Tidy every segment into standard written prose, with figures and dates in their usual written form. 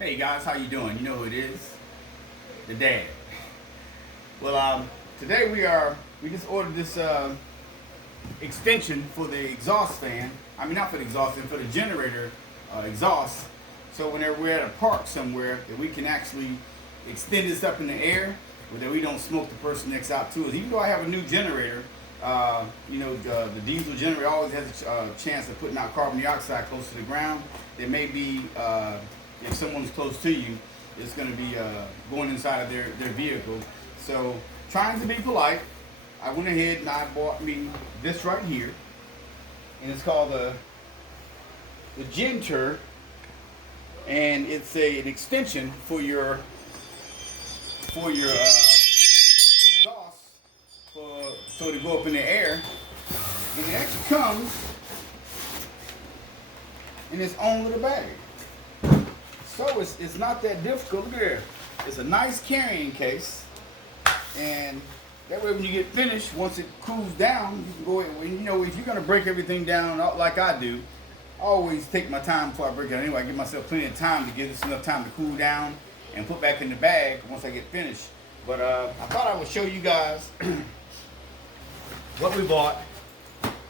Hey guys, how you doing? You know who it is? The dad. Well, today we just ordered this extension for the exhaust fan. I mean, not for the exhaust fan, for the generator exhaust. So whenever we're at a park somewhere, that we can actually extend this up in the air, but that we don't smoke the person next out to us. Even though I have a new generator, the diesel generator always has a chance of putting out carbon dioxide close to the ground. There may be, if someone's close to you, it's going to be going inside of their vehicle. So trying to be polite, I went ahead and I bought me this right here, and it's called the Gen-Turi, and it's an extension for your exhaust so to go up in the air, and it actually comes in its own little bag. So it's not that difficult. Look at there. It's a nice carrying case, and that way when you get finished, once it cools down, you can go ahead. You know, if you're gonna break everything down like I do, I always take my time before I break it down. Anyway, I give myself plenty of time to give this enough time to cool down and put back in the bag once I get finished. But I thought I would show you guys what we bought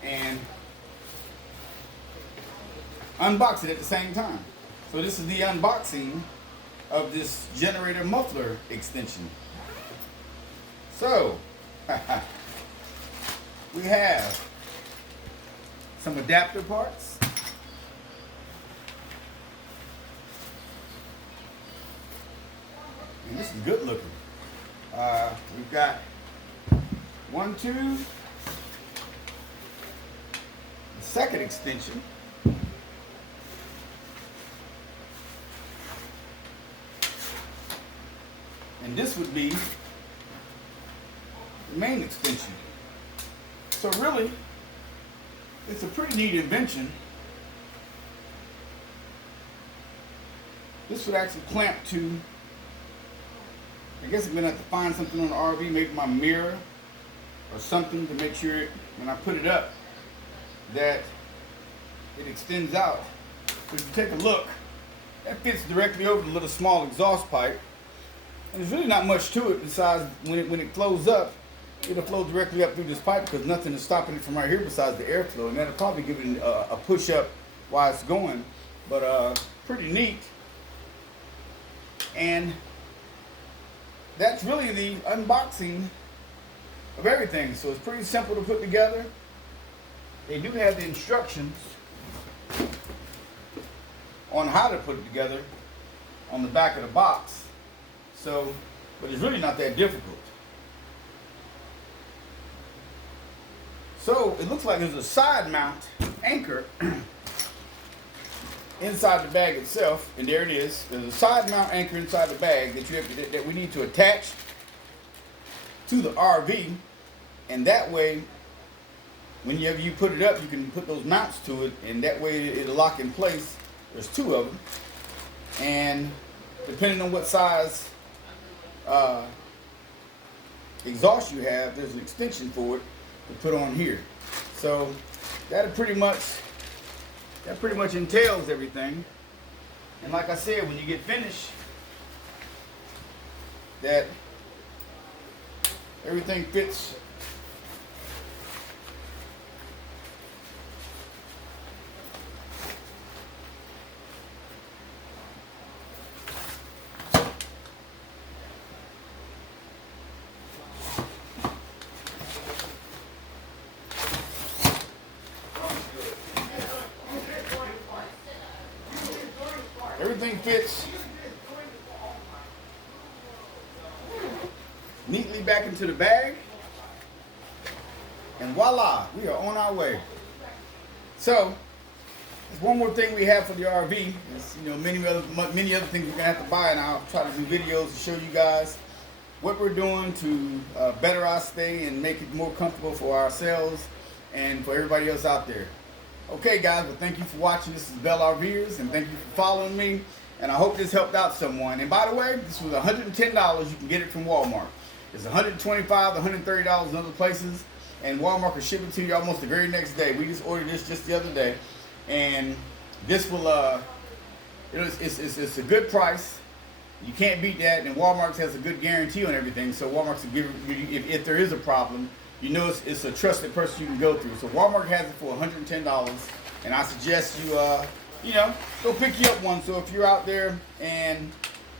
and unbox it at the same time. So this is the unboxing of this generator muffler extension. So we have some adapter parts. And this is good looking. We've got 1, 2, the second extension. And this would be the main extension. So really, it's a pretty neat invention. This would actually clamp to, I guess I'm gonna have to find something on the RV, maybe my mirror or something to make sure when I put it up that it extends out. But if you take a look, that fits directly over the little small exhaust pipe. And there's really not much to it besides when it flows up, it'll flow directly up through this pipe because nothing is stopping it from right here besides the airflow. And that'll probably give it a push up while it's going. But pretty neat. And that's really the unboxing of everything. So it's pretty simple to put together. They do have the instructions on how to put it together on the back of the box. So, but it's really not that difficult. So it looks like there's a side mount anchor inside the bag itself, and there it is. There's a side mount anchor inside the bag that we need to attach to the RV, and that way, whenever you put it up, you can put those mounts to it, and that way it'll lock in place. There's 2 of them, and depending on what size exhaust you have, there's an extension for it to put on here. So that pretty much entails everything. And like I said, when you get finished, that everything fits neatly back into the bag, and voila, we are on our way. So there's one more thing we have for the RV. There's, many other things we're gonna have to buy, and I'll try to do videos to show you guys what we're doing to better our stay and make it more comfortable for ourselves and for everybody else out there. Okay guys, well thank you for watching. This is Bell RVers, and thank you for following me, and I hope this helped out someone. And by the way, this was $110. You can get it from Walmart. It's $125, $130 in other places, and Walmart will ship it to you almost the very next day. We just ordered this just the other day, and this will It's a good price. You can't beat that, and Walmart has a good guarantee on everything. So Walmart will give you, if there is a problem, you know it's a trusted person you can go through. So Walmart has it for $110, and I suggest you go pick you up one. So if you're out there and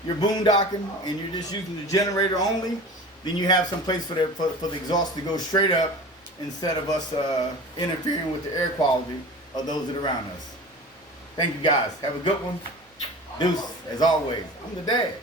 you're boondocking and you're just using the generator only, then you have some place for the exhaust to go straight up instead of us interfering with the air quality of those that are around us. Thank you guys. Have a good one. Deuce, as always. I'm the dad.